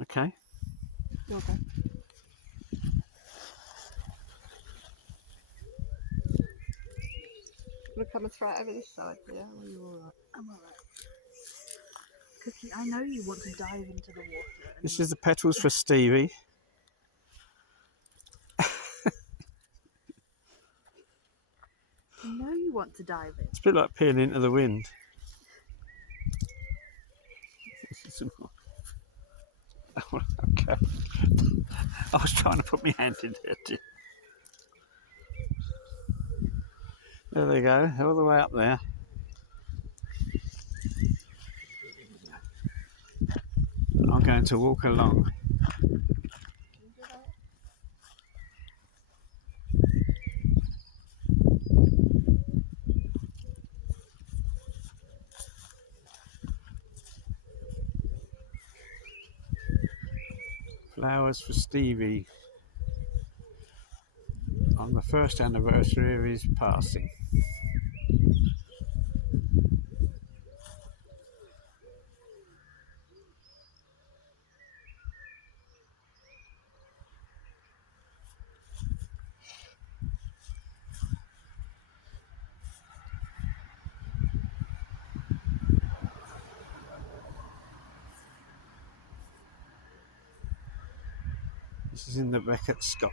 Okay. You'll go. I'm gonna come and throw it over this side, yeah? Or are you alright? I'm alright. Cookie, I know you want to dive into the water. And This is the petals for Stevie. I know you want to dive in. It's a bit like peeing into the wind. Okay. I was trying to put my hand in there too. There they go, all the way up there. I'm going to walk along. Flowers for Stevie on the first anniversary of his passing. This is in the Beckett Scopic.